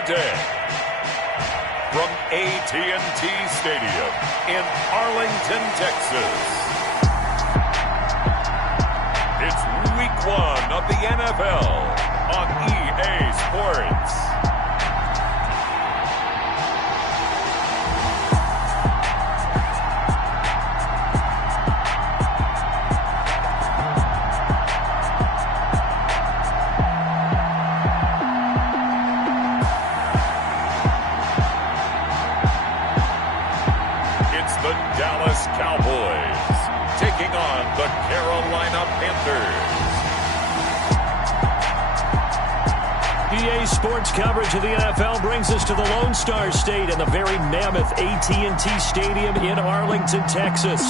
today. From AT&T Stadium in Arlington, Texas. It's Week 1 of the NFL on EA Sports. Cowboys taking on the Carolina Panthers. EA Sports coverage of the NFL brings us to the Lone Star State and the very mammoth AT&T Stadium in Arlington, Texas.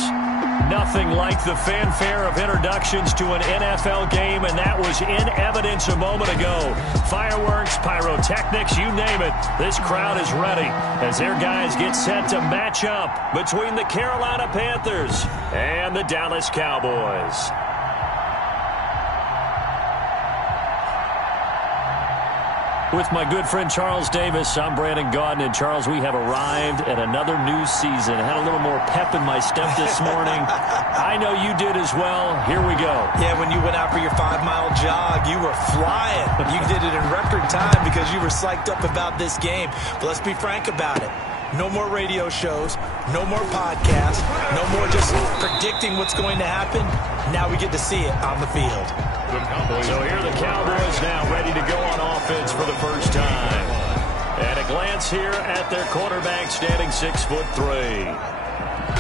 Nothing like the fanfare of introductions to an NFL game, and that was in evidence a moment ago. Fireworks, pyrotechnics, you name it. This crowd is ready as their guys get set to match up between the Carolina Panthers and the Dallas Cowboys. With my good friend Charles Davis, I'm Brandon Gaudin. And Charles, we have arrived at another new season. I had a little more pep in my step this morning. I know you did as well. Here we go. Yeah, when you went out for your 5-mile jog, you were flying. You did it in record time because you were psyched up about this game. But let's be frank about it. No more radio shows, no more podcasts, no more just predicting what's going to happen. Now we get to see it on the field. So here are the Cowboys now ready to go on offense for the first time. And a glance here at their quarterback standing 6'3".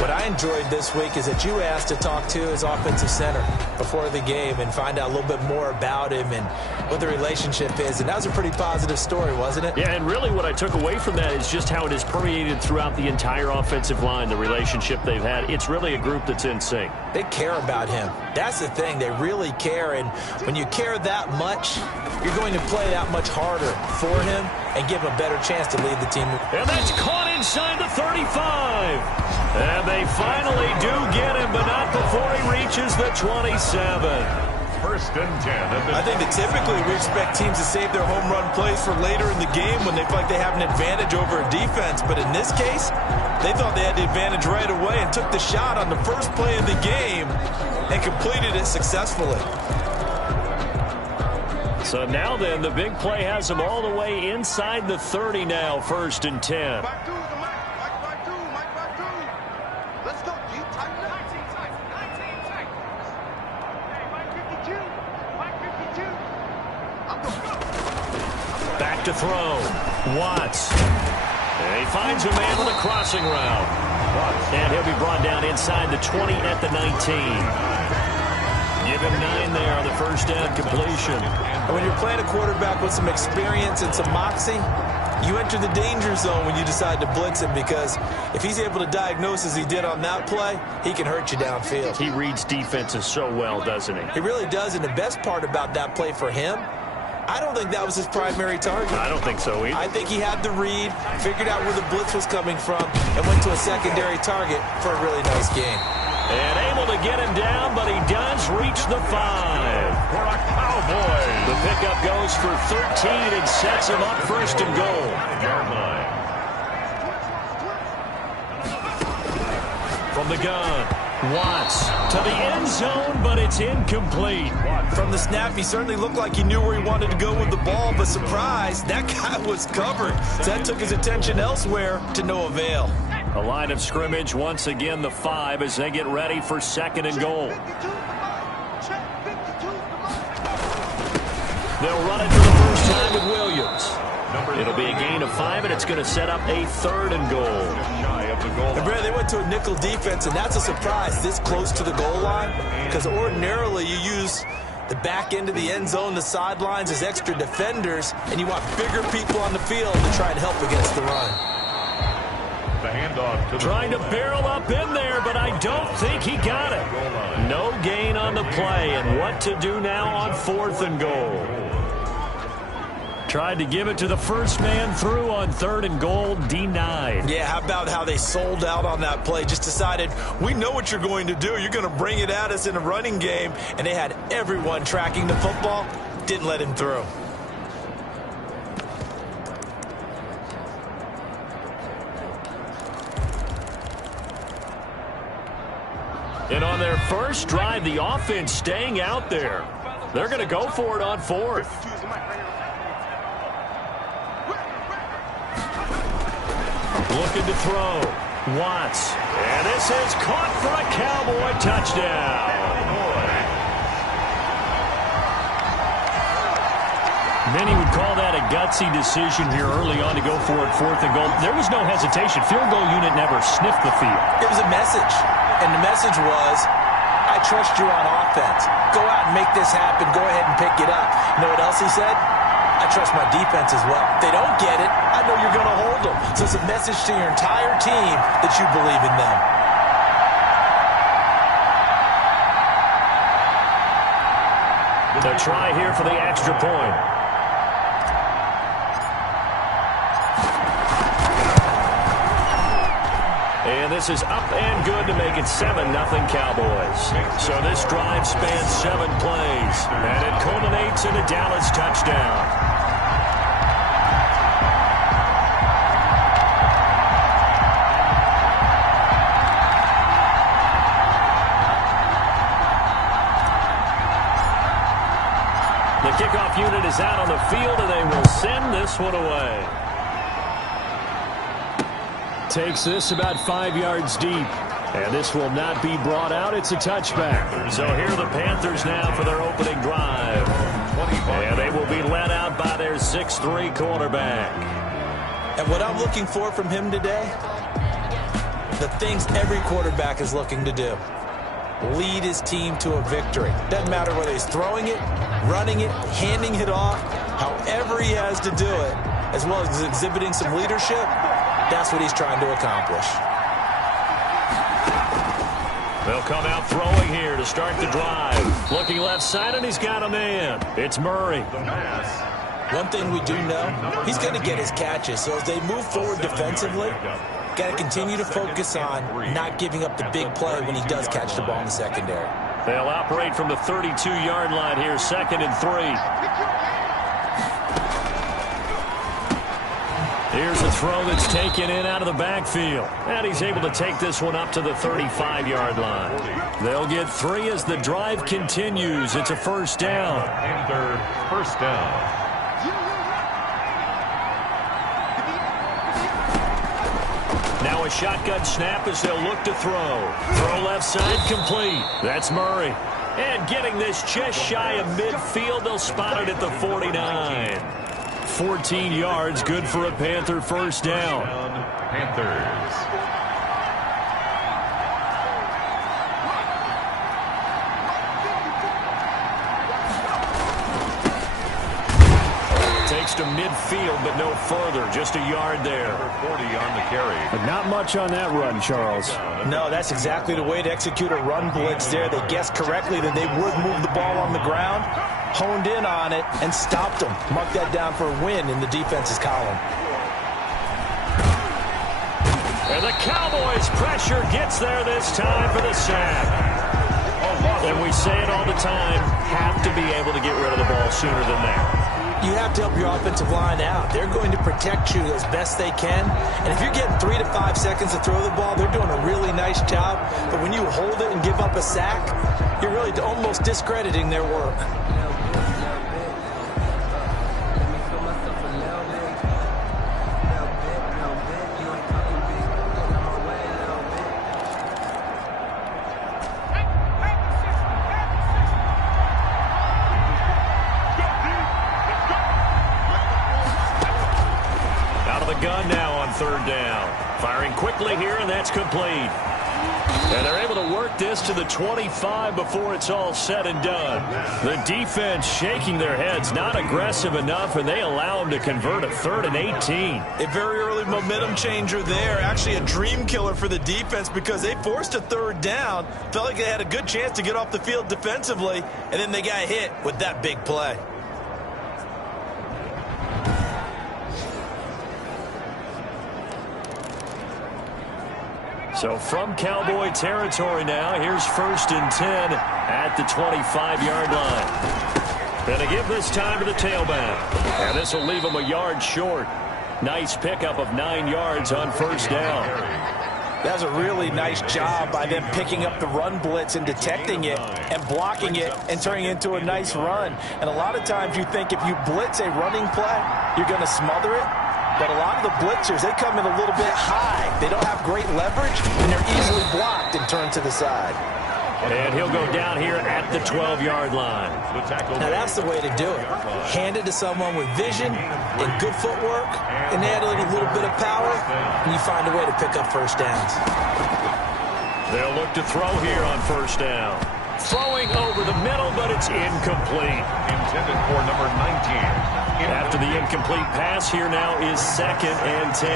What I enjoyed this week is that you asked to talk to his offensive center before the game and find out a little bit more about him and what the relationship is. And that was a pretty positive story, wasn't it? Yeah, and really what I took away from that is just how it has permeated throughout the entire offensive line, the relationship they've had. It's really a group that's in sync. They care about him. That's the thing. They really care. And when you care that much, you're going to play that much harder for him and give him a better chance to lead the team. And that's caught inside the 35. And they finally do get him, but not before he reaches the 27. First and 10. I think that typically we expect teams to save their home run plays for later in the game when they feel like they have an advantage over a defense. But in this case, they thought they had the advantage right away and took the shot on the first play of the game and completed it successfully. So now then, the big play has them all the way inside the 30 now, first and 10. Back to throw. Watts. And he finds a man with a crossing route. And he'll be brought down inside the 20 at the 19. Give him 9 there on the first down completion. And when you're playing a quarterback with some experience and some moxie, you enter the danger zone when you decide to blitz him, because if he's able to diagnose as he did on that play, he can hurt you downfield. He reads defenses so well, doesn't he? He really does, and the best part about that play for him, I don't think that was his primary target. I don't think so either. I think he had the read, figured out where the blitz was coming from, and went to a secondary target for a really nice game. And able to get him down, but he does reach the 5. For a Cowboys. The pickup goes for 13 and sets him up first and goal. From the gun, Watts to the end zone, but it's incomplete. From the snap, he certainly looked like he knew where he wanted to go with the ball, but surprise, that guy was covered. So that took his attention elsewhere to no avail. A line of scrimmage, once again the 5 as they get ready for second and goal. They'll run it for the first time with Williams. It'll be a gain of 5, and it's going to set up a third and goal. And Brad, they went to a nickel defense, and that's a surprise this close to the goal line, because ordinarily you use the back end of the end zone, the sidelines as extra defenders, and you want bigger people on the field to try and help against the run. The handoff to Trying to barrel up in there, but I don't think he got it. No gain on the play, and what to do now on fourth and goal. Tried to give it to the first man through on third and goal, denied. Yeah, how about how they sold out on that play? Just decided, we know what you're going to do. You're going to bring it at us in a running game. And they had everyone tracking the football. Didn't let him through. And on their first drive, the offense staying out there. They're going to go for it on fourth. Looking to throw. Watts. And this is caught for a Cowboy touchdown. Many would call that a gutsy decision here early on to go for it, fourth and goal. There was no hesitation. Field goal unit never sniffed the field. It was a message, and the message was, I trust you on offense. Go out and make this happen. Go ahead and pick it up. You know what else he said? I trust my defense as well. If they don't get it, I know you're going to hold them. So it's a message to your entire team that you believe in them. The try here for the extra point. And this is up and good to make it 7-0 Cowboys. So this drive spans 7 plays, and it culminates in a Dallas touchdown. The kickoff unit is out on the field, and they will send this one away. Takes this about 5 yards deep. And this will not be brought out. It's a touchback. So here are the Panthers now for their opening drive. And they will be led out by their 6'3" quarterback. And what I'm looking for from him today, the things every quarterback is looking to do. Lead his team to a victory. Doesn't matter whether he's throwing it, running it, handing it off, however he has to do it, as well as exhibiting some leadership. That's what he's trying to accomplish. They'll come out throwing here to start the drive. Looking left side, and he's got a man. It's Murray. One thing we do know, he's going to get his catches. So as they move forward defensively, got to continue to focus on not giving up the big play when he does catch the ball in the secondary. They'll operate from the 32-yard line here, 2nd and 3. Here's a throw that's taken in out of the backfield. And he's able to take this one up to the 35-yard line. They'll get 3 as the drive continues. It's a first down. And their first down. Now a shotgun snap as they'll look to throw. Throw left side complete. That's Murray. And getting this just shy of midfield, they'll spot it at the 49. 14 yards, good for a Panther first down. Panthers. Takes to midfield, but no further. Just a yard there. 40 on the carry. But not much on that run, Charles. No, that's exactly the way to execute a run blitz there. They guessed correctly that they would move the ball on the ground, honed in on it, and stopped them. Mark that down for a win in the defense's column. And the Cowboys' pressure gets there this time for the sack. And we say it all the time, have to be able to get rid of the ball sooner than that. You have to help your offensive line out. They're going to protect you as best they can. And if you're getting 3 to 5 seconds to throw the ball, they're doing a really nice job. But when you hold it and give up a sack, you're really almost discrediting their work. Gun now on 3rd down. Firing quickly here, and that's complete. And they're able to work this to the 25 before it's all said and done. The defense shaking their heads, not aggressive enough, and they allow them to convert a 3rd and 18. A very early momentum changer there. Actually a dream killer for the defense because they forced a 3rd down. Felt like they had a good chance to get off the field defensively, and then they got hit with that big play. So from Cowboy territory now, here's 1st and 10 at the 25-yard line. And to give this time to the tailback. And this will leave him a yard short. Nice pickup of 9 yards on 1st down. That was a really nice job by them picking up the run blitz and detecting it and blocking it and turning it into a nice run. And a lot of times you think if you blitz a running play, you're going to smother it. But a lot of the blitzers, they come in a little bit high. They don't have great leverage, and they're easily blocked and turned to the side. And he'll go down here at the 12-yard line. Now, that's the way to do it. Hand it to someone with vision and good footwork, and add a little bit of power, and you find a way to pick up first downs. They'll look to throw here on first down. Throwing over the middle, but it's incomplete. Intended for number 19. After the incomplete pass, here now is 2nd and 10.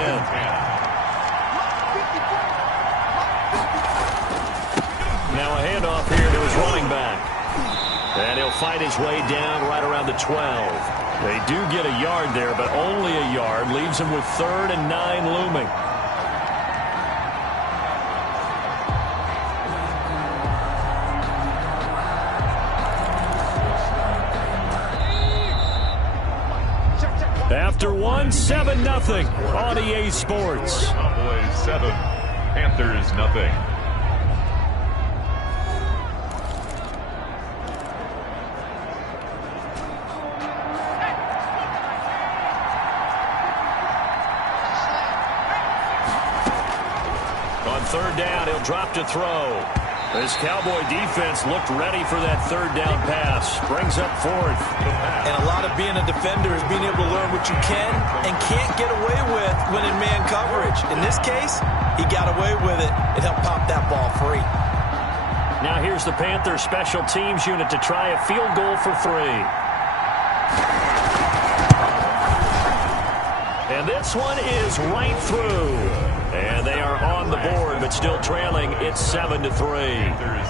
Now a handoff here to his running back. And he'll fight his way down right around the 12. They do get a yard there, but only a yard. Leaves him with 3rd and 9 looming. After 7-0 on EA Sports. Cowboys 7, Panthers 0. On 3rd down, he'll drop to throw. This Cowboy defense looked ready for that 3rd down pass. Brings up 4th. And a lot of being a defender is being able to learn what you can and can't get away with when in man coverage. In this case, he got away with it and helped pop that ball free. Now here's the Panthers special teams unit to try a field goal for 3. And this one is right through. And they are on the board, but still trailing. It's 7-3. There's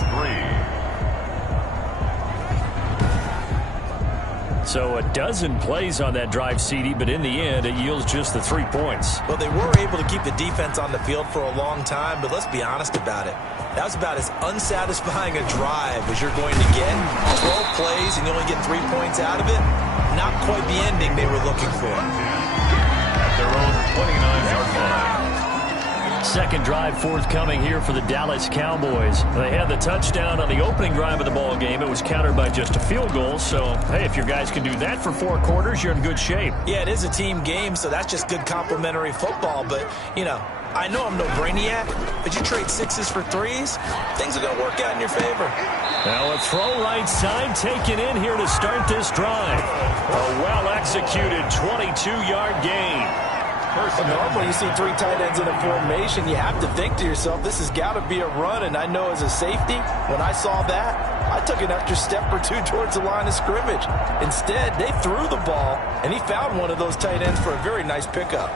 3. So a dozen plays on that drive, CD, but in the end, it yields just the 3 points. Well, they were able to keep the defense on the field for a long time, but let's be honest about it. That was about as unsatisfying a drive as you're going to get. 12 plays and you only get 3 points out of it. Not quite the ending they were looking for. At their own 29-yard line. Second drive forthcoming here for the Dallas Cowboys. They had the touchdown on the opening drive of the ball game. It was countered by just a field goal. So, hey, if your guys can do that for 4 quarters, you're in good shape. Yeah, it is a team game, so that's just good complimentary football. But, you know, I know I'm no brainiac, but you trade 6s for 3s, things are going to work out in your favor. Now a throw right side taken in here to start this drive. A well-executed 22-yard gain. Normally you see 3 tight ends in a formation, you have to think to yourself, this has got to be a run. And I know as a safety, when I saw that, I took an extra step or 2 towards the line of scrimmage. Instead, they threw the ball, and he found one of those tight ends for a very nice pickup.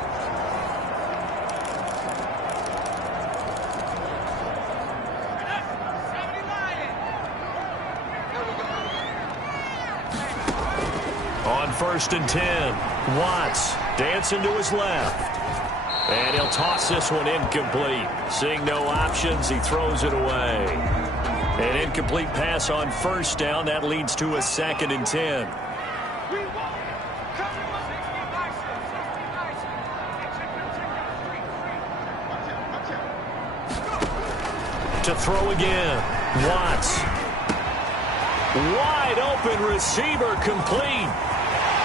On 1st and 10, Watts dancing to his left. And he'll toss this one incomplete. Seeing no options, he throws it away. An incomplete pass on 1st down. That leads to a 2nd and 10. To throw again, Watts. Wide open receiver complete.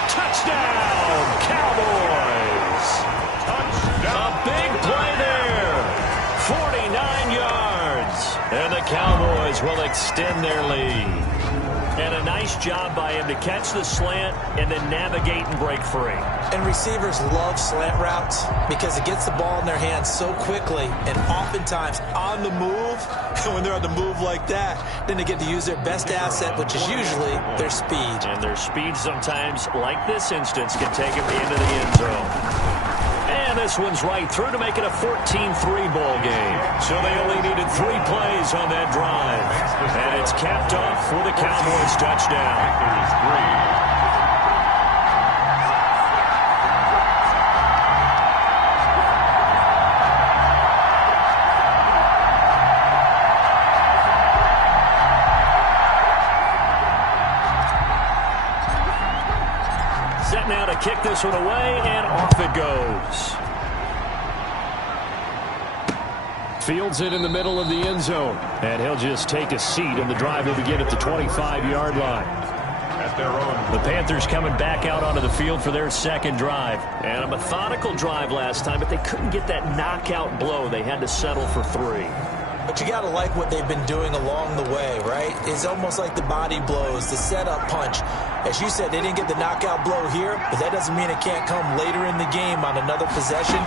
Touchdown, Cowboys. Touchdown. A big play there. 49 yards. And the Cowboys will extend their lead. And a nice job by him to catch the slant and then navigate and break free. And receivers love slant routes because it gets the ball in their hands so quickly and oftentimes on the move. And when they're on the move like that, then they get to use their best asset, which is usually their speed. And their speed sometimes, like this instance, can take them into the end zone. And this one's right through to make it a 14-3 ball game. So they only needed 3 plays on that drive. And it's capped off with a Cowboys touchdown. Set now to kick this one away, and off it goes. Fields it in the middle of the end zone. And he'll just take a seat, and the drive will begin at the 25-yard line. The Panthers coming back out onto the field for their second drive. And a methodical drive last time, but they couldn't get that knockout blow. They had to settle for 3. But you got to like what they've been doing along the way, right? It's almost like the body blows, the setup punch. As you said, they didn't get the knockout blow here, but that doesn't mean it can't come later in the game on another possession.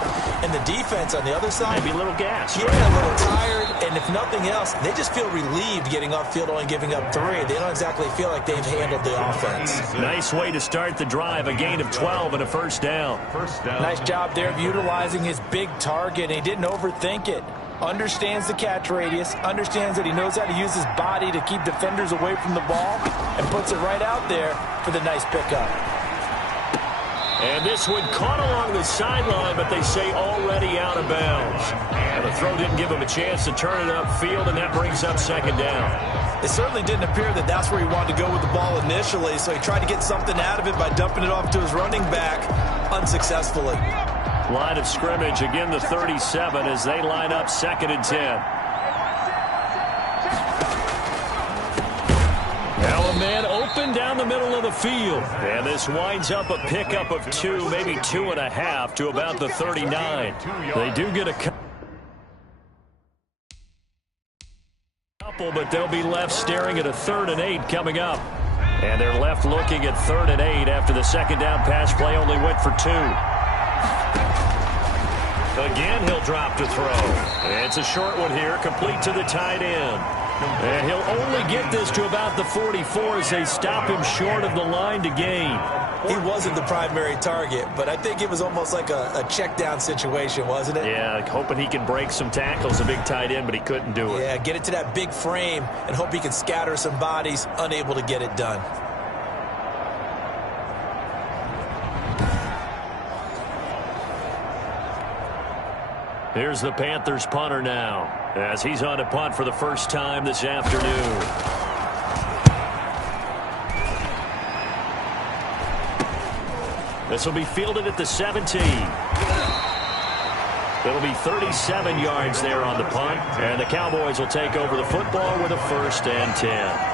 And the defense on the other side, maybe a little gas. Yeah, a little tired. And if nothing else, they just feel relieved getting off field only giving up 3. They don't exactly feel like they've handled the offense. Nice way to start the drive. A gain of 12 and a first down. Nice job there of utilizing his big target. He didn't overthink it. Understands the catch radius, understands that he knows how to use his body to keep defenders away from the ball, and puts it right out there for the nice pickup. And this one caught along the sideline, but they say already out of bounds. And the throw didn't give him a chance to turn it upfield, and that brings up second down. It certainly didn't appear that that's where he wanted to go with the ball initially, so he tried to get something out of it by dumping it off to his running back unsuccessfully. Line of scrimmage, again the 37 as they line up 2nd and 10. Now a man open down the middle of the field. And this winds up a pickup of 2, maybe 2.5 to about the 39. They do get a couple, but they'll be left staring at a 3rd and 8 coming up. And they're left looking at 3rd and 8 after the second down pass play only went for 2. Again, he'll drop to throw. It's a short one here, complete to the tight end. And he'll only get this to about the 44 as they stop him short of the line to gain. He wasn't the primary target, but I think it was almost like a check down situation, wasn't it? Yeah, hoping he can break some tackles, a big tight end, but he couldn't do it. Yeah, get it to that big frame and hope he can scatter some bodies, unable to get it done. Here's the Panthers punter now, as he's on to punt for the first time this afternoon. This will be fielded at the 17. It'll be 37 yards there on the punt, and the Cowboys will take over the football with a 1st and 10.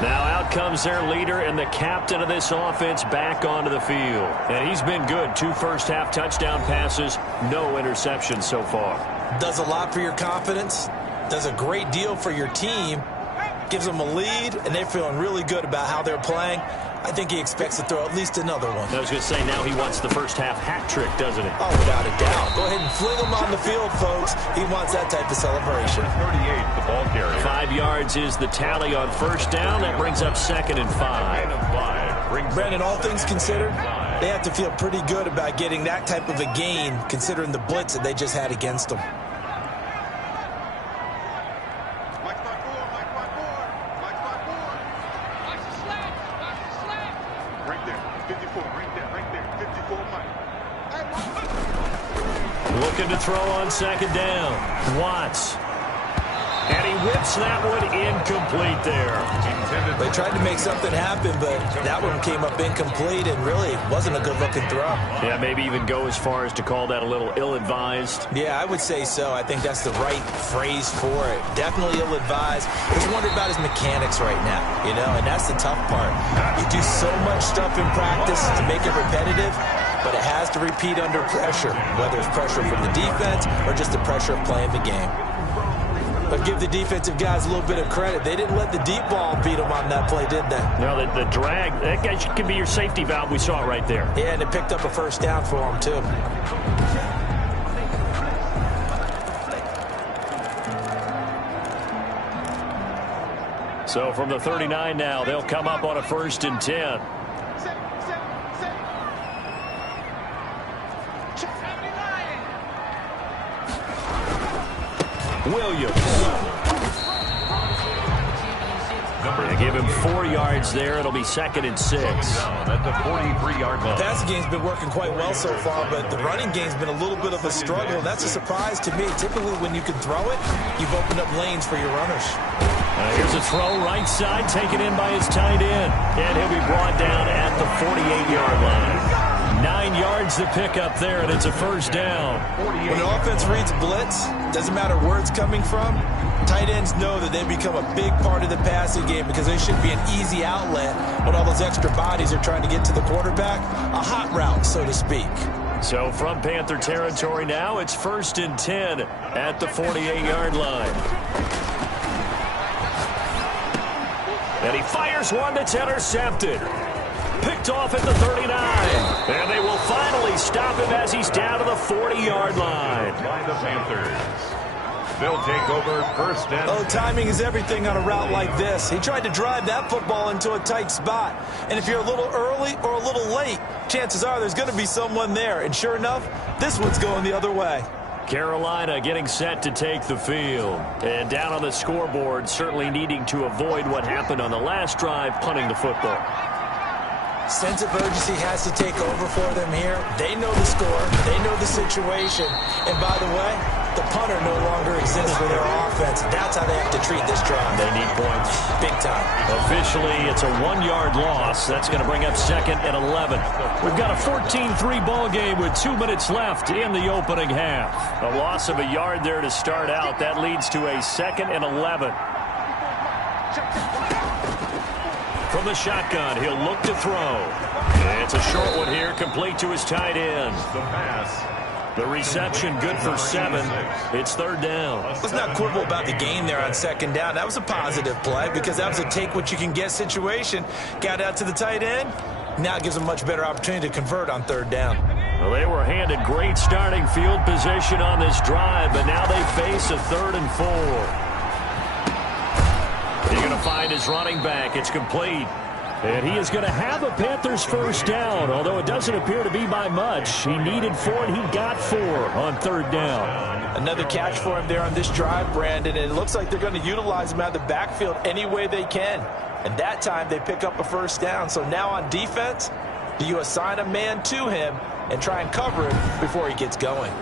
Now out comes their leader and the captain of this offense back onto the field. And he's been good. 2 first-half touchdown passes, no interceptions so far. Does a lot for your confidence, does a great deal for your team, gives them a lead, and they're feeling really good about how they're playing. I think he expects to throw at least another one. I was going to say, now he wants the first-half hat trick, doesn't he? Oh, without a doubt. Go ahead and fling him on the field, folks. He wants that type of celebration. 38, the ball carrier. 5 yards is the tally on first down. That brings up 2nd and 5. Brandon, all things considered, they have to feel pretty good about getting that type of a gain, considering the blitz that they just had against them. Looking to throw on second down. Watts. And he whips that one incomplete there. They tried to make something happen, but that one came up incomplete and really wasn't a good-looking throw. Yeah, maybe even go as far as to call that a little ill-advised. Yeah, I would say so. I think that's the right phrase for it. Definitely ill-advised. Just wonder about his mechanics right now, you know, and that's the tough part. You do so much stuff in practice to make it repetitive, but it has to repeat under pressure, whether it's pressure from the defense or just the pressure of playing the game. But give the defensive guys a little bit of credit. They didn't let the deep ball beat them on that play, did they? No, the drag, that guy can be your safety valve. We saw it right there. Yeah, and it picked up a first down for them, too. So from the 39 now, they'll come up on a 1st and 10. Williams. They give him 4 yards there. It'll be 2nd and 6. That's a 43-yard line. The passing game's been working quite well so far, but the running game's been a little bit of a struggle, and that's a surprise to me. Typically, when you can throw it, you've opened up lanes for your runners. Here's a throw right side, taken in by his tight end. And he'll be brought down at the 48-yard line. 9 yards to pick up there, and it's a first down. When an offense reads blitz, doesn't matter where it's coming from, tight ends know that they become a big part of the passing game because they should be an easy outlet when all those extra bodies are trying to get to the quarterback. A hot route, so to speak. So from Panther territory now, it's 1st and 10 at the 48-yard line. And he fires one that's intercepted. Picked off at the 39. And they will finally stop him as he's down to the 40-yard line. By the Panthers. They'll take over first down. Oh, timing is everything on a route like this. He tried to drive that football into a tight spot. And if you're a little early or a little late, chances are there's going to be someone there. And sure enough, this one's going the other way. Carolina getting set to take the field. And down on the scoreboard, certainly needing to avoid what happened on the last drive, punting the football. Sense of urgency has to take over for them here. They know the score. They know the situation. And by the way, the punter no longer exists for their offense. That's how they have to treat this drive. They need points. Big time. Officially, it's a 1-yard loss. That's going to bring up 2nd and 11. We've got a 14-3 ball game with 2 minutes left in the opening half. A loss of a yard there to start out. That leads to a 2nd and 11. From the shotgun, he'll look to throw. It's a short one here, complete to his tight end. The pass. The reception good for 7. It's 3rd down. Let's not quibble about the gain there on 2nd down. That was a positive play because that was a take-what-you-can-get situation. Got out to the tight end. Now it gives them much better opportunity to convert on 3rd down. Well, they were handed great starting field position on this drive, but now they face a 3rd and 4. He's going to find his running back. It's complete. And he is going to have a Panthers first down, although it doesn't appear to be by much. He needed 4, and he got 4 on 3rd down. Another catch for him there on this drive, Brandon, and it looks like they're going to utilize him out of the backfield any way they can. And that time they pick up a first down. So now on defense, do you assign a man to him and try and cover him before he gets going?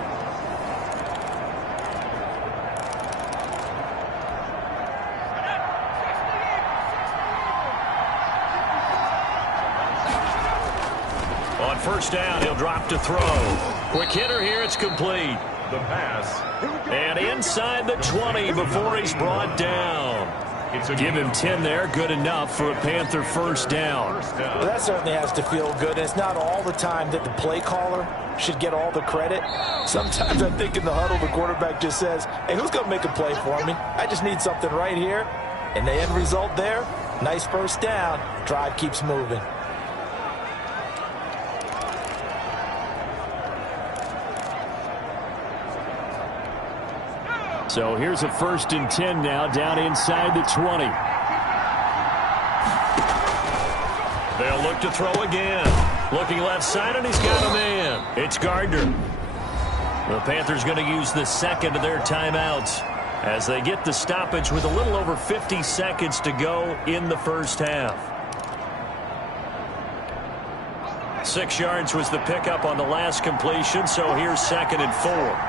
On first down, he'll drop to throw. Quick hitter here, it's complete. The pass. And inside the 20 before he's brought down. Give him 10 there, good enough for a Panther first down. Well, that certainly has to feel good. And it's not all the time that the play caller should get all the credit. Sometimes I think in the huddle, the quarterback just says, hey, who's going to make a play for me? I just need something right here. And the end result there, nice first down. Drive keeps moving. So here's a 1st and 10 now down inside the 20. They'll look to throw again. Looking left side, and he's got a man. It's Gardner. The Panthers going to use the 2nd of their timeouts as they get the stoppage with a little over 50 seconds to go in the first half. 6 yards was the pickup on the last completion, so here's 2nd and 4.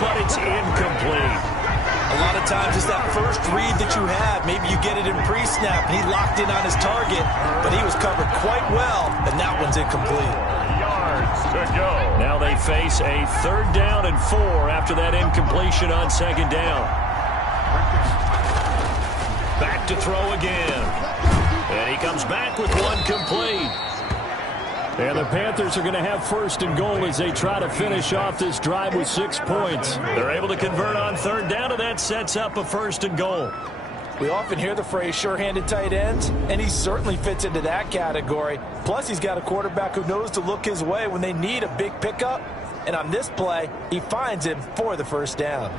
But it's incomplete. A lot of times it's that first read that you have. Maybe you get it in pre-snap. He locked in on his target, but he was covered quite well, and that one's incomplete. Yards to go. Now they face a 3rd down and 4 after that incompletion on 2nd down. Back to throw again. And he comes back with one complete. And the Panthers are going to have 1st and goal as they try to finish off this drive with 6 points. They're able to convert on 3rd down, and that sets up a 1st and goal. We often hear the phrase sure-handed tight ends, and he certainly fits into that category. Plus, he's got a quarterback who knows to look his way when they need a big pickup. And on this play, he finds him for the first down.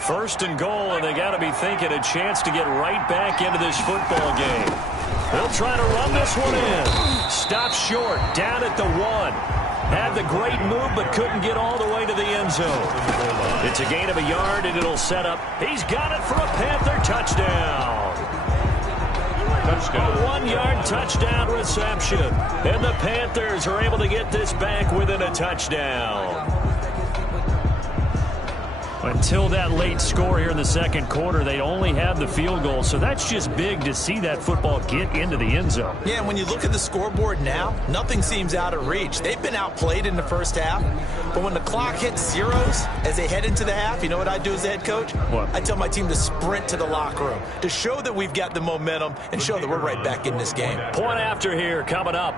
First and goal, and they got to be thinking a chance to get right back into this football game. They'll try to run this one in. Stop short, down at the 1. Had the great move, but couldn't get all the way to the end zone. It's a gain of a yard, and it'll set up. He's got it for a Panther touchdown. touchdown. 1-yard touchdown reception. And the Panthers are able to get this back within a touchdown. Until that late score here in the second quarter, they only had the field goal. So that's just big to see that football get into the end zone. Yeah, and when you look at the scoreboard now, nothing seems out of reach. They've been outplayed in the first half. But when the clock hits zeros as they head into the half, you know what I do as the head coach? What? I tell my team to sprint to the locker room to show that we've got the momentum and show that we're right back in this game. Point after here coming up.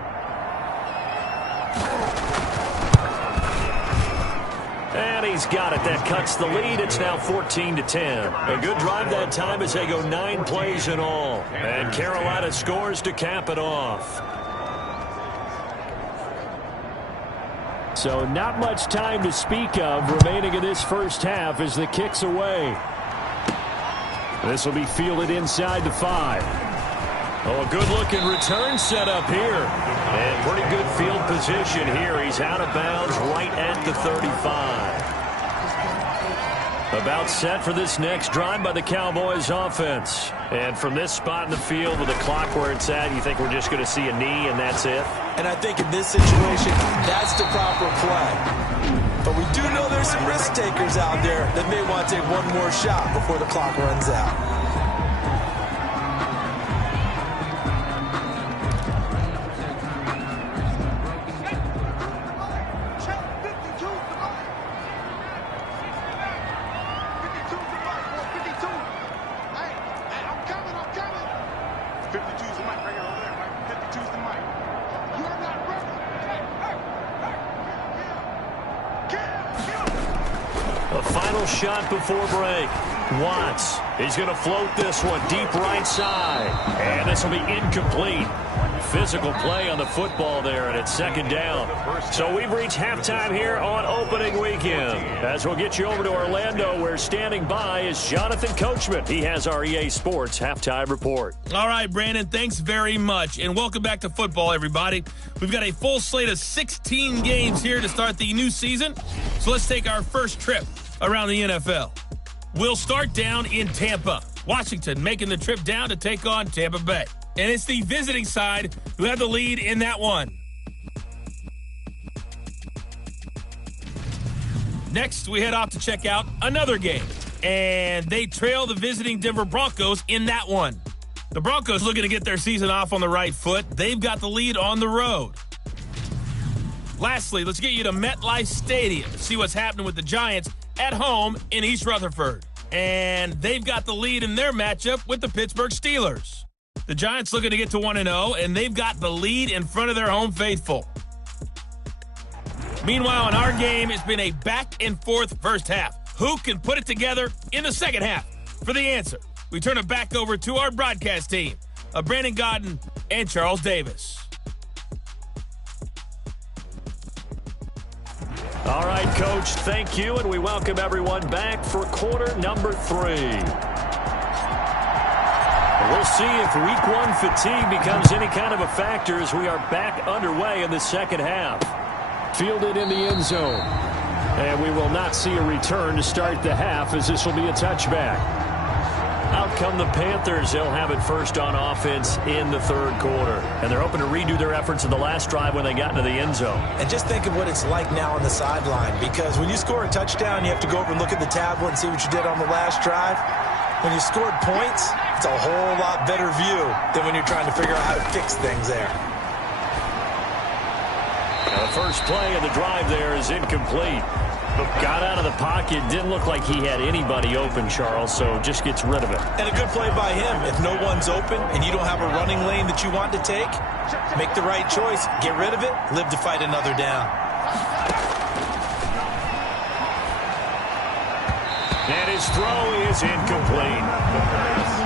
And he's got it. That cuts the lead. It's now 14-10. A good drive that time as they go 9 plays in all. And Carolina scores to cap it off. So not much time to speak of remaining in this first half as the kick's away. This will be fielded inside the 5. Oh, a good-looking return set up here. And pretty good field position here. He's out of bounds right at the 35. About set for this next drive by the Cowboys offense. And from this spot in the field with the clock where it's at, you think we're just going to see a knee and that's it? And I think in this situation, that's the proper play. But we do know there's some risk takers out there that may want to take one more shot before the clock runs out. Shot before break. Watts. He's going to float this one deep right side. And this will be incomplete. Physical play on the football there, and it's second down. So we've reached halftime here on opening weekend. As we'll get you over to Orlando, where standing by is Jonathan Coachman. He has our EA Sports halftime report. All right, Brandon, thanks very much. And welcome back to football, everybody. We've got a full slate of 16 games here to start the new season. So let's take our first trip around the NFL. We'll start down in Tampa. Washington making the trip down to take on Tampa Bay. And it's the visiting side who have the lead in that one. Next, we head off to check out another game. And they trail the visiting Denver Broncos in that one. The Broncos looking to get their season off on the right foot. They've got the lead on the road. Lastly, let's get you to MetLife Stadium to see what's happening with the Giants at home in East Rutherford. And they've got the lead in their matchup with the Pittsburgh Steelers. The Giants looking to get to 1-0, and they've got the lead in front of their home faithful. Meanwhile, in our game, it's been a back-and-forth first half. Who can put it together in the second half? For the answer, we turn it back over to our broadcast team of Brandon Godden and Charles Davis. All right, Coach, thank you, and we welcome everyone back for quarter number 3. We'll see if week 1 fatigue becomes any kind of a factor as we are back underway in the second half. Fielded in the end zone. And we will not see a return to start the half as this will be a touchback. Out come the Panthers. They'll have it first on offense in the third quarter. And they're hoping to redo their efforts in the last drive when they got into the end zone. And just think of what it's like now on the sideline, because when you score a touchdown, you have to go over and look at the tablet and see what you did on the last drive. When you scored points, it's a whole lot better view than when you're trying to figure out how to fix things there. Now the first play of the drive there is incomplete. Got out of the pocket. Didn't look like he had anybody open, Charles, so just gets rid of it. And a good play by him. If no one's open and you don't have a running lane that you want to take, make the right choice. Get rid of it. Live to fight another down. And his throw is incomplete.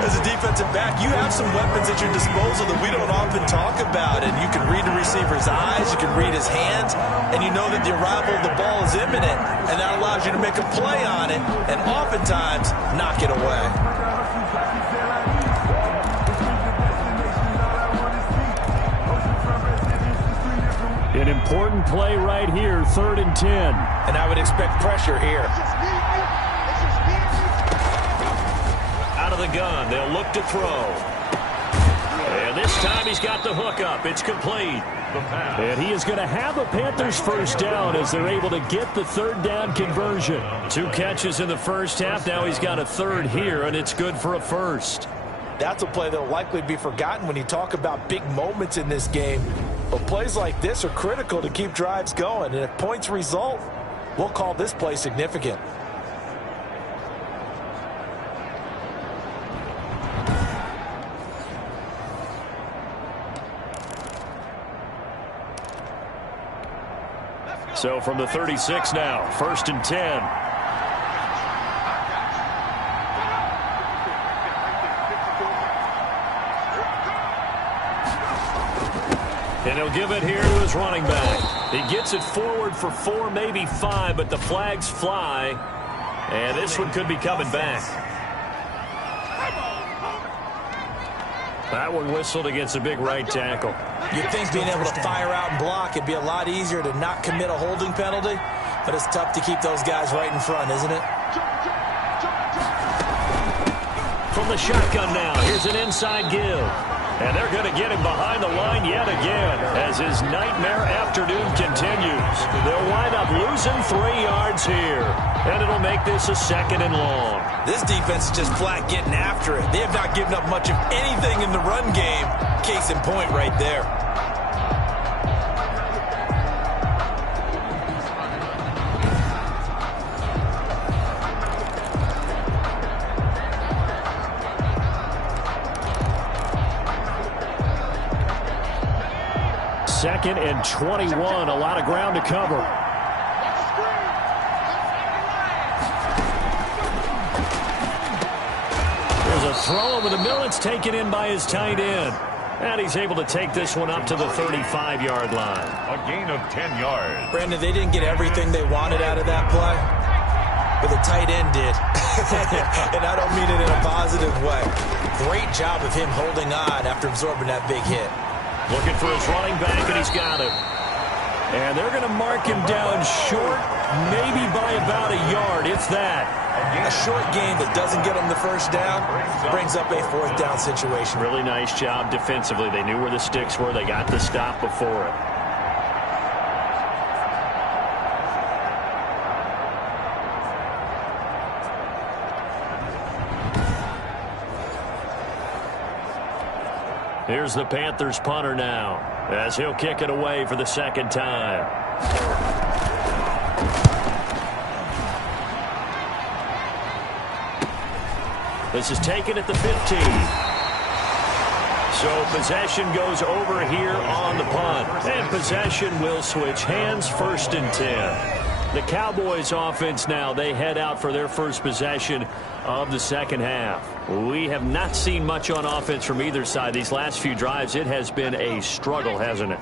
As a defensive back, you have some weapons at your disposal that we don't often talk about. And you can read the receiver's eyes, you can read his hands, and you know that the arrival of the ball is imminent. And that allows you to make a play on it and oftentimes knock it away. An important play right here, 3rd and 10. And I would expect pressure here. Out of the gun, they'll look to throw. This time he's got the hook up. It's complete. And he is going to have a Panthers first down as they're able to get the third down conversion. 2 catches in the first half. Now he's got a third here, and it's good for a first. That's a play that will likely be forgotten when you talk about big moments in this game. But plays like this are critical to keep drives going. And if points result, we'll call this play significant. So from the 36 now, 1st and 10. And he'll give it here to his running back. He gets it forward for 4, maybe 5, but the flags fly. And this one could be coming back. That one whistled against a big right tackle. You'd think being able to fire out and block, it'd be a lot easier to not commit a holding penalty, but it's tough to keep those guys right in front, isn't it? From the shotgun now, here's an inside give. And they're going to get him behind the line yet again as his nightmare afternoon continues. They'll wind up losing 3 yards here, and it'll make this a 2nd and long. This defense is just flat getting after it. They have not given up much of anything in the run game. Case in point right there. Second and 21, a lot of ground to cover. There's a throw over the middle. It's taken in by his tight end. And he's able to take this one up to the 35-yard line. A gain of 10 yards. Brandon, they didn't get everything they wanted out of that play, but the tight end did. And I don't mean it in a positive way. Great job of him holding on after absorbing that big hit. Looking for his running back, and he's got him. And they're going to mark him down short, maybe by about a yard, if that. A short gain that doesn't get them the first down brings up a 4th down situation. Really nice job defensively. They knew where the sticks were. They got the stop before it. Here's the Panthers punter now, as he'll kick it away for the 2nd time. This is taken at the 15. So possession goes over here on the punt. And possession will switch hands, 1st and 10. The Cowboys offense now, they head out for their first possession of the 2nd half. We have not seen much on offense from either side. These last few drives, it has been a struggle, hasn't it?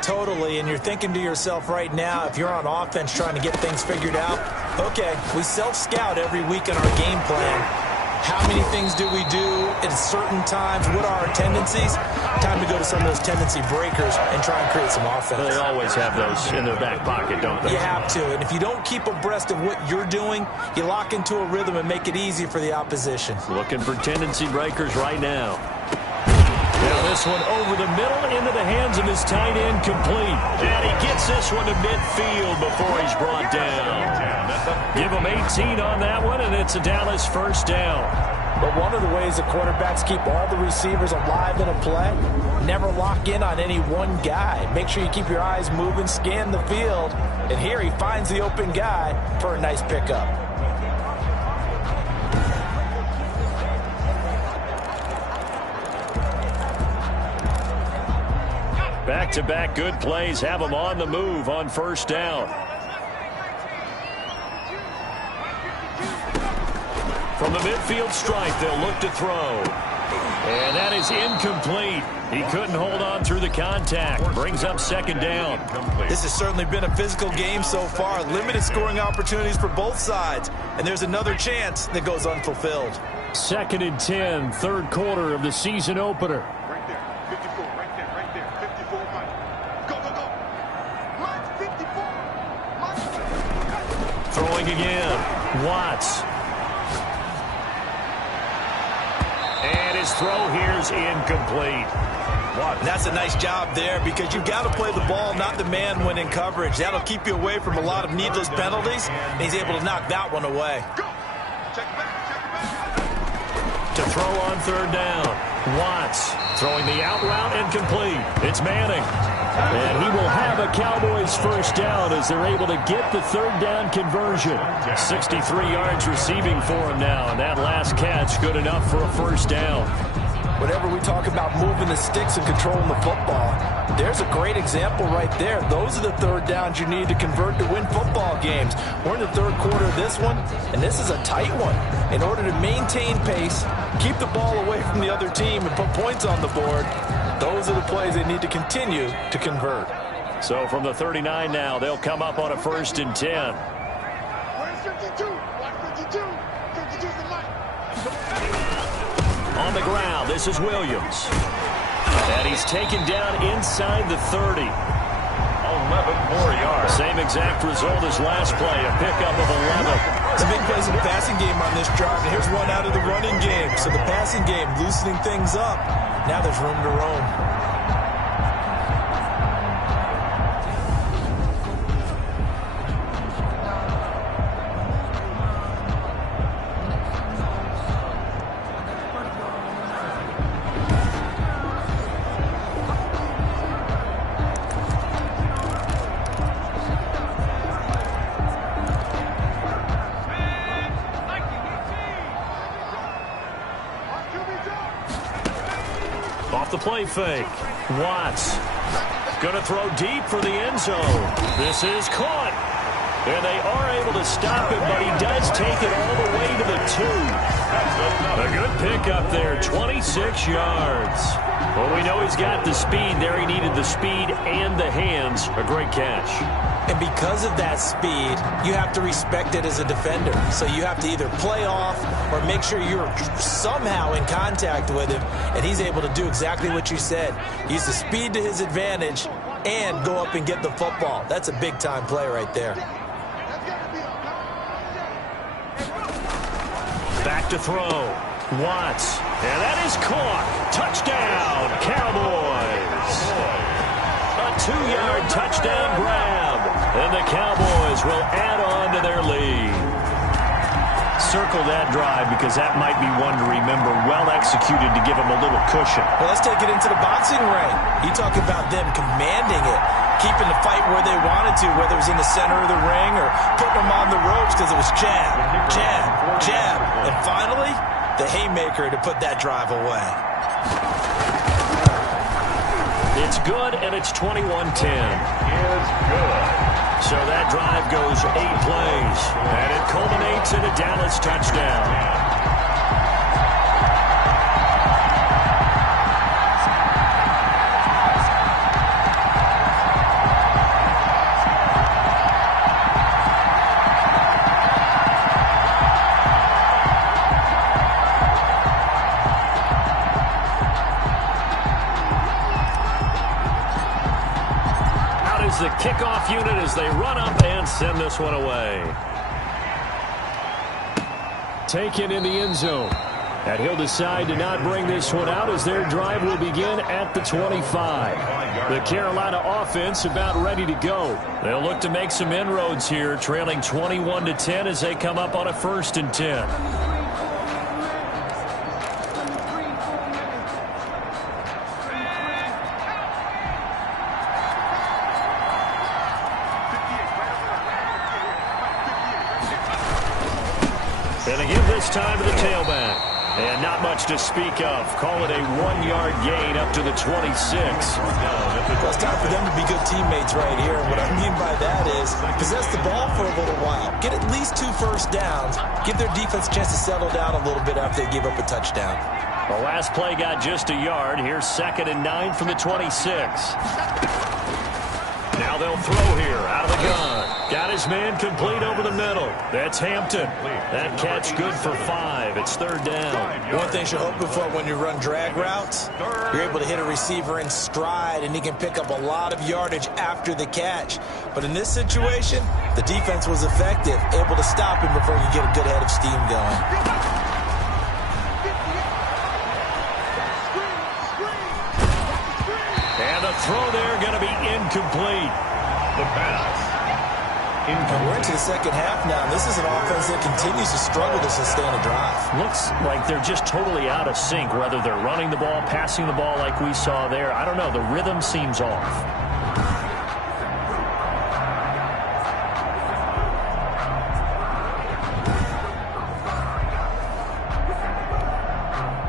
Totally, and you're thinking to yourself right now, if you're on offense trying to get things figured out, okay, we self-scout every week in our game plan. How many things do we do at certain times? What are our tendencies? Time to go to some of those tendency breakers and try and create some offense. They always have those in their back pocket, don't they? You have to. And if you don't keep abreast of what you're doing, you lock into a rhythm and make it easy for the opposition. Looking for tendency breakers right now. Now this one over the middle into the hands of his tight end, complete. And he gets this one to midfield before he's brought down. Give him 18 on that one, and it's a Dallas first down. But one of the ways the quarterbacks keep all the receivers alive in a play, never lock in on any one guy. Make sure you keep your eyes moving, scan the field, and here he finds the open guy for a nice pickup. Back-to-back good plays have them on the move on first down. From the midfield stripe, they'll look to throw. And that is incomplete. He couldn't hold on through the contact. Brings up 2nd down. This has certainly been a physical game so far. Limited scoring opportunities for both sides. And there's another chance that goes unfulfilled. 2nd and 10, 3rd quarter of the season opener. Right there, 54, right there, 54, Mike. Go, go, go. Mike, 54. Mike. Throwing again. Watts. And his throw here's incomplete. And that's a nice job there because you've got to play the ball, not the man when in coverage. That'll keep you away from a lot of needless penalties, and he's able to knock that one away. To throw on third down, Watts throwing the out route incomplete. It's Manning. And he will have a Cowboys first down as they're able to get the third down conversion. 63 yards receiving for him now, and that last catch good enough for a first down. Whenever we talk about moving the sticks and controlling the football, there's a great example right there. Those are the third downs you need to convert to win football games. We're in the third quarter of this one, and this is a tight one. In order to maintain pace, keep the ball away from the other team, and put points on the board, those are the plays they need to continue to convert. So from the 39 now, they'll come up on a 1st and 10. Where's 52? Watch 52. 52's the light. On the ground, this is Williams. And he's taken down inside the 30. 11 more yards. Same exact result as last play, a pickup of 11. Some big plays in the passing game on this drive, and here's one out of the running game. So the passing game loosening things up. Now there's room to roam. Off the play fake. Watts going to throw deep for the end zone. This is caught. And they are able to stop him, but he does take it all the way to the 2. A good pickup there, 26 yards. Well, we know he's got the speed there. He needed the speed and the hands. A great catch. And because of that speed, you have to respect it as a defender. So you have to either play off or make sure you're somehow in contact with him, and he's able to do exactly what you said. Use the speed to his advantage and go up and get the football. That's a big-time play right there. Back to throw. Watts. And that is caught. Touchdown, Cowboys. A 2-yard touchdown grab. And the Cowboys will add on to their lead. Circle that drive because that might be one to remember. Well executed to give them a little cushion. Well, let's take it into the boxing ring. You talk about them commanding it, keeping the fight where they wanted to, whether it was in the center of the ring or putting them on the ropes because it was jab, jab, jab. And finally, the haymaker to put that drive away. It's good, and it's 21-10. Is good. So that drive goes 8 plays, and it culminates in a Dallas touchdown. The kickoff unit as they run up and send this one away. Taken in the end zone. And he'll decide to not bring this one out as their drive will begin at the 25. The Carolina offense about ready to go. They'll look to make some inroads here, trailing 21-10 as they come up on a 1st and 10. And they give this time to the tailback. And not much to speak of. Call it a 1-yard gain up to the 26. Well, it's time for them to be good teammates right here. And what I mean by that is possess the ball for a little while. Get at least 2 first downs. Give their defense a chance to settle down a little bit after they give up a touchdown. The last play got just a yard. Here's 2nd and 9 from the 26. Now they'll throw here out of the gun. Got his man complete over the middle. That's Hampton. That catch good for 5. It's 3rd down. One thing you're hoping for when you run drag routes, you're able to hit a receiver in stride, and he can pick up a lot of yardage after the catch. But in this situation, the defense was effective, able to stop him before he could get a good head of steam going. throw there going to be incomplete. The pass. We're into the second half now. This is an offense that continues to struggle to sustain a drive. Looks like they're just totally out of sync, whether they're running the ball, passing the ball like we saw there. I don't know. The rhythm seems off.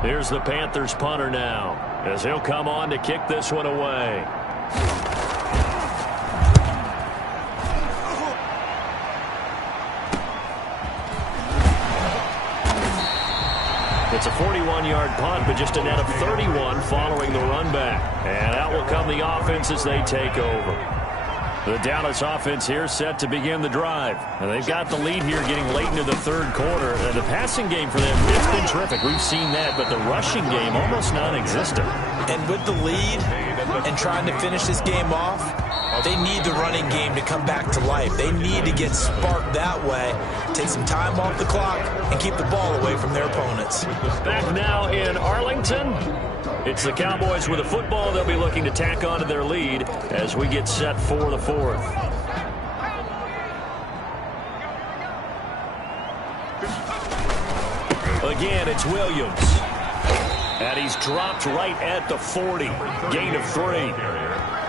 Here's the Panthers punter now, as he'll come on to kick this one away. It's a 41-yard punt, but just a net of 31 following the run back. And out will come the offense as they take over. The Dallas offense here set to begin the drive. And they've got the lead here getting late into the third quarter. And the passing game for them, it's been terrific. We've seen that, but the rushing game almost non-existent. And with the lead and trying to finish this game off, they need the running game to come back to life. They need to get sparked that way, take some time off the clock, and keep the ball away from their opponents. Back now in Arlington. It's the Cowboys with a football. They'll be looking to tack onto their lead as we get set for the fourth. Again, it's Williams. And he's dropped right at the 40. Gain of 3.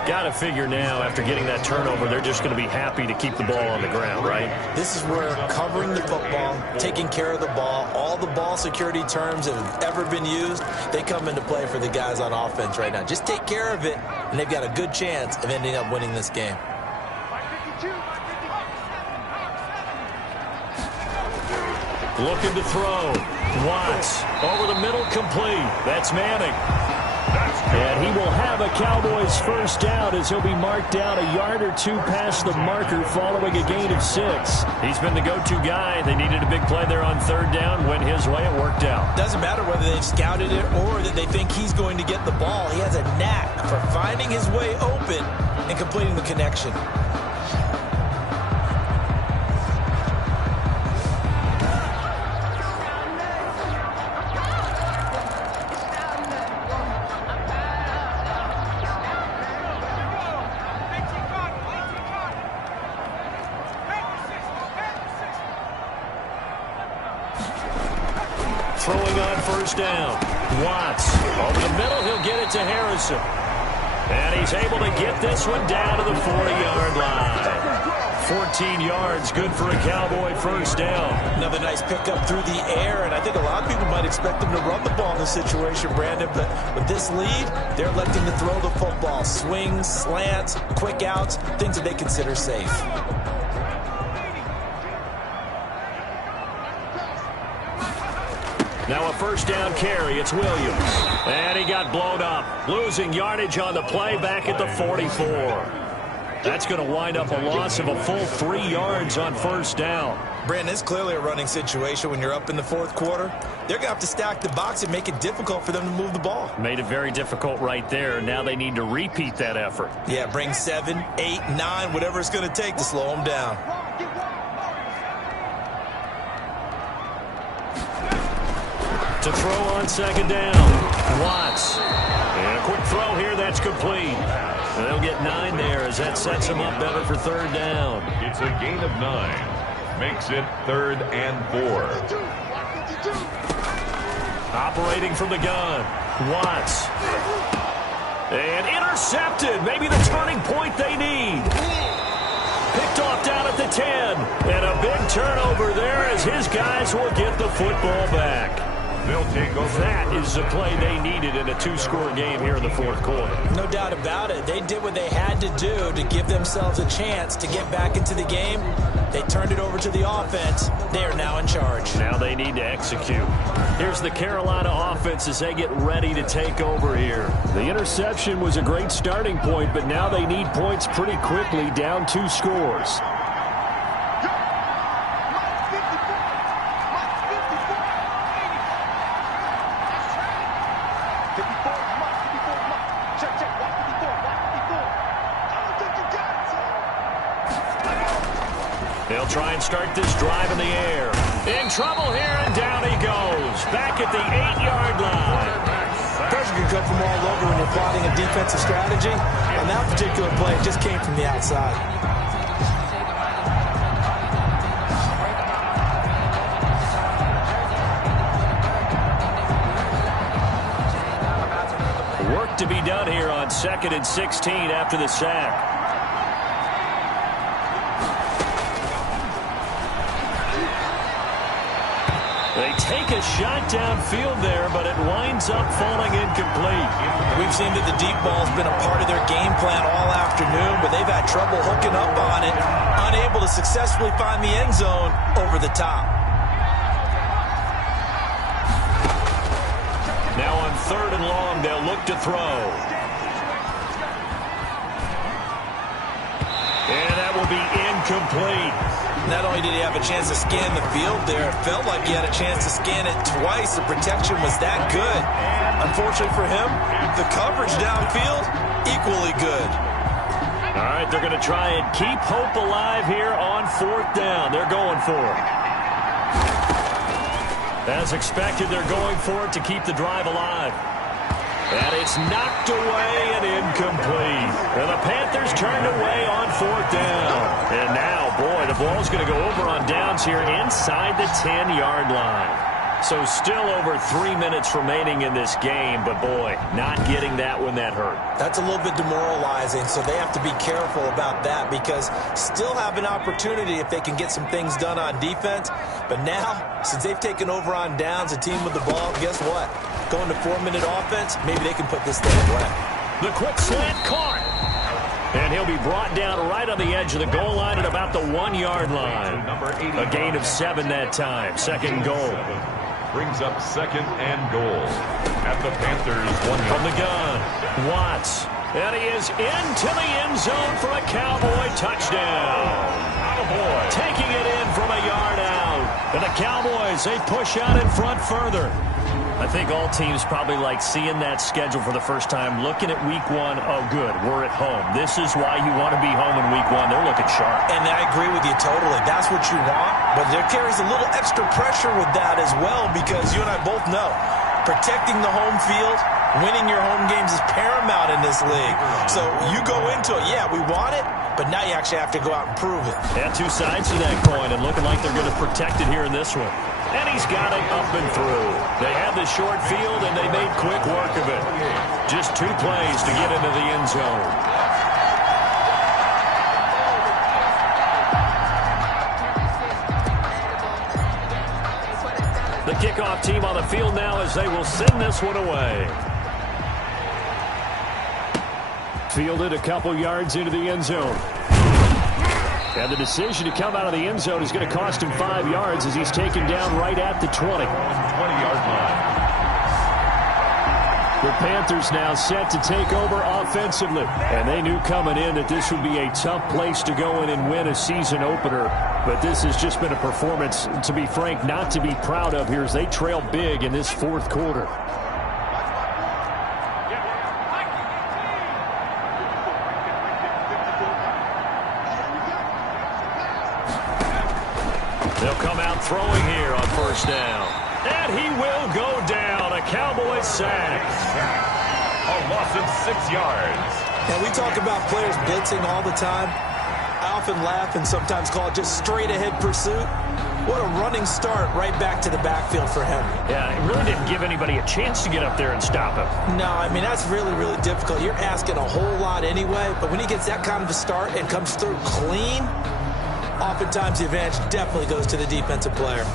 Got to figure now, after getting that turnover, they're just going to be happy to keep the ball on the ground, right? This is where covering the football, taking care of the ball, all the ball security terms that have ever been used, they come into play for the guys on offense right now. Just take care of it, and they've got a good chance of ending up winning this game. Looking to throw. Watts over the middle, complete. That's Manning. And he will have a Cowboys first down as he'll be marked down a yard or two past the marker following a gain of 6. He's been the go-to guy. They needed a big play there on third down. Went his way. It worked out. Doesn't matter whether they've scouted it or that they think he's going to get the ball. He has a knack for finding his way open and completing the connection. Throwing on first down. Watts over the middle. He'll get it to Harrison. And he's able to get this one down to the 40-yard line. 14 yards, good for a Cowboy first down. Another nice pickup through the air, and I think a lot of people might expect them to run the ball in this situation, Brandon, but with this lead, they're electing to throw the football. Swings, slants, quick outs, things that they consider safe. Now a first down carry. It's Williams. And he got blown up. Losing yardage on the play back at the 44. That's going to wind up a loss of a full 3 yards on first down. Brandon, it's clearly a running situation when you're up in the fourth quarter. They're going to have to stack the box and make it difficult for them to move the ball. Made it very difficult right there. Now they need to repeat that effort. Yeah, bring 7, 8, 9, whatever it's going to take to slow them down. To throw on second down. Watts. And a quick throw here. That's complete. They'll get 9 there as that sets them up better for third down. It's a gain of 9. Makes it 3rd and 4. Operating from the gun. Watts. And intercepted. Maybe the turning point they need. Picked off down at the 10. And a big turnover there as his guys will get the football back. They'll take over. That is the play they needed in a 2-score game here in the fourth quarter. No doubt about it. They did what they had to do to give themselves a chance to get back into the game. They turned it over to the offense. They are now in charge. Now they need to execute. Here's the Carolina offense as they get ready to take over here. The interception was a great starting point, but now they need points pretty quickly, down 2 scores. They'll try and start this drive in the air. In trouble here, and down he goes. Back at the 8-yard line. Pressure can come from all over when you're plotting a defensive strategy. On that particular play, it just came from the outside. Work to be done here on 2nd and 16 after the sack. They take a shot downfield there, but it winds up falling incomplete. We've seen that the deep ball's been a part of their game plan all afternoon, but they've had trouble hooking up on it, unable to successfully find the end zone over the top. Now on 3rd and long, they'll look to throw. And that will be incomplete. Not only did he have a chance to scan the field there, it felt like he had a chance to scan it twice. The protection was that good. Unfortunately for him, the coverage downfield, equally good. All right, they're going to try and keep hope alive here on 4th down. They're going for it. As expected, they're going for it to keep the drive alive. And it's knocked away and incomplete. And the Panthers turned away on 4th down. And now, boy, the ball's going to go over on downs here inside the 10-yard line. So still over 3 minutes remaining in this game, but boy, not getting that when that hurt. That's a little bit demoralizing, so they have to be careful about that because still have an opportunity if they can get some things done on defense. But now, since they've taken over on downs, a team with the ball, guess what? Going to 4-minute offense, maybe they can put this thing away. The quick slant caught. And he'll be brought down right on the edge of the goal line at about the 1-yard line. A gain of 7 that time. 2nd and goal. Brings up 2nd and goal at the Panthers 1 yard. From the gun, Watts. And he is into the end zone for a Cowboy touchdown. Oh boy. Taking it in from a yard out. And the Cowboys, they push out in front further. I think all teams probably like seeing that schedule for the first time, looking at week 1. Oh, good, we're at home. This is why you want to be home in week 1. They're looking sharp. And I agree with you totally. That's what you want. But there carries a little extra pressure with that as well because you and I both know protecting the home field, winning your home games is paramount in this league. So you go into it, yeah, we want it, but now you actually have to go out and prove it. And 2 sides to that coin and looking like they're going to protect it here in this one. And he's got it up and through. They had the short field, and they made quick work of it. Just 2 plays to get into the end zone. The kickoff team on the field now as they will send this one away. Fielded a couple yards into the end zone. And the decision to come out of the end zone is going to cost him 5 yards as he's taken down right at the 20. 20-yard line. The Panthers now set to take over offensively. And they knew coming in that this would be a tough place to go in and win a season opener. But this has just been a performance, to be frank, not to be proud of here as they trail big in this 4th quarter. They'll come out throwing here on 1st down. And he will go down. A Cowboys sack. A loss of 6 yards. Now, we talk about players blitzing all the time. I often laugh and sometimes call it just straight-ahead pursuit. What a running start right back to the backfield for him. Yeah, it really didn't give anybody a chance to get up there and stop him. No, I mean, that's really, really difficult. You're asking a whole lot anyway, but when he gets that kind of a start and comes through clean, oftentimes the advantage definitely goes to the defensive player.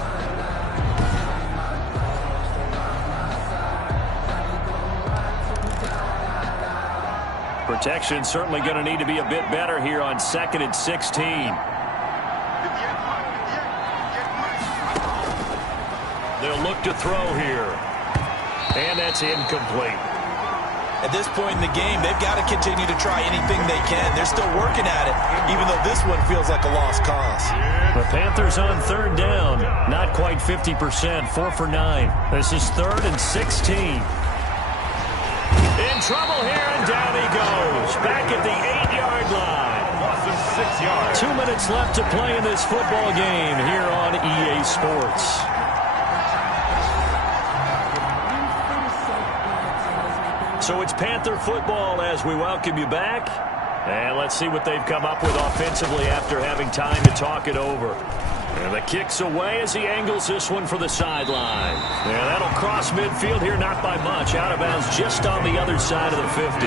Protection certainly going to need to be a bit better here on 2nd and 16. They'll look to throw here. And that's incomplete. At this point in the game, they've got to continue to try anything they can. They're still working at it, even though this one feels like a lost cause. The Panthers on 3rd down. Not quite 50%, 4 for 9. This is 3rd and 16. In trouble here, and down he goes. Back at the 8-yard line. Loss of 6 yards. 2 minutes left to play in this football game here on EA Sports. So it's Panther football as we welcome you back. And let's see what they've come up with offensively after having time to talk it over. And the kick's away as he angles this one for the sideline. Yeah, that'll cross midfield here, not by much. Out of bounds just on the other side of the 50.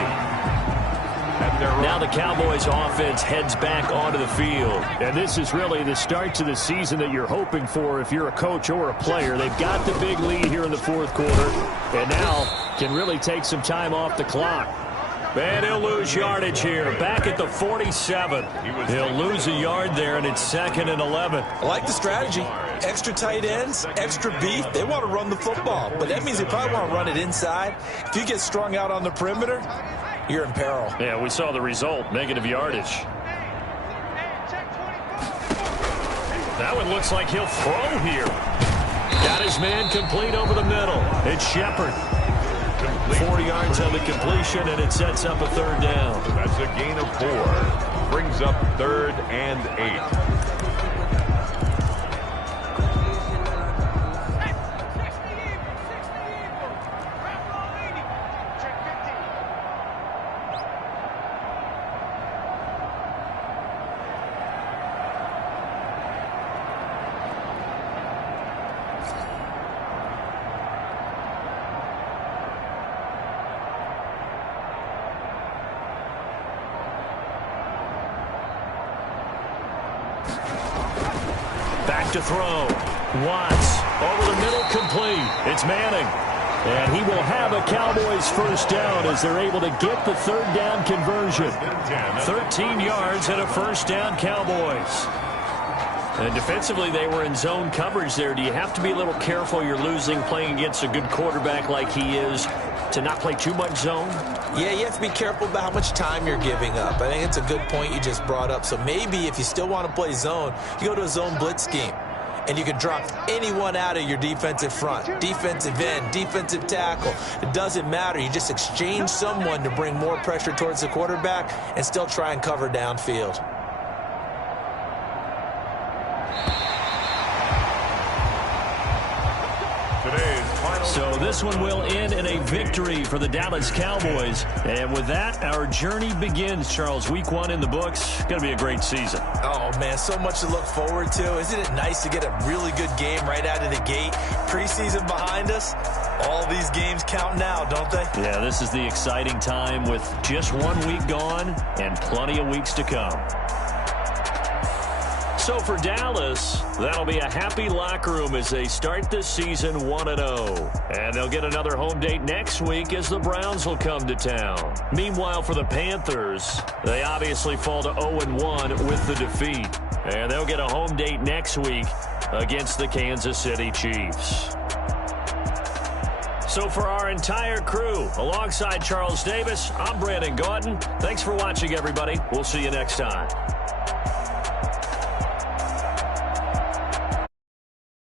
Now the Cowboys offense heads back onto the field. And this is really the start to the season that you're hoping for if you're a coach or a player. They've got the big lead here in the fourth quarter and now can really take some time off the clock. And he'll lose yardage here. Back at the 47. He'll lose a yard there, and it's 2nd and 11. I like the strategy. Extra tight ends, extra beef. They want to run the football, but that means they probably want to run it inside. If you get strung out on the perimeter, you're in peril. Yeah, we saw the result, negative yardage. That one looks like he'll throw here. Got his man complete over the middle. It's Shepard. 4 yards on the completion, and it sets up a 3rd down. That's a gain of 4. Brings up 3rd and 8. Back to throw. Watts over the middle, complete. It's Manning. And he will have a Cowboys first down as they're able to get the 3rd down conversion. 13 yards and a first down, Cowboys. And defensively, they were in zone coverage there. Do you have to be a little careful? You're losing playing against a good quarterback like he is to not play too much zone? Yeah, you have to be careful about how much time you're giving up. I think it's a good point you just brought up. So maybe if you still want to play zone, you go to a zone blitz scheme. And you can drop anyone out of your defensive front, defensive end, defensive tackle. It doesn't matter. You just exchange someone to bring more pressure towards the quarterback and still try and cover downfield. So this one will end in a victory for the Dallas Cowboys. And with that, our journey begins, Charles. Week 1 in the books. Going to be a great season. Oh, man, so much to look forward to. Isn't it nice to get a really good game right out of the gate? Preseason behind us. All these games count now, don't they? Yeah, this is the exciting time with just 1 week gone and plenty of weeks to come. So for Dallas, that'll be a happy locker room as they start this season 1-0. And they'll get another home date next week as the Browns will come to town. Meanwhile, for the Panthers, they obviously fall to 0-1 with the defeat. And they'll get a home date next week against the Kansas City Chiefs. So for our entire crew, alongside Charles Davis, I'm Brandon Gautin. Thanks for watching, everybody. We'll see you next time.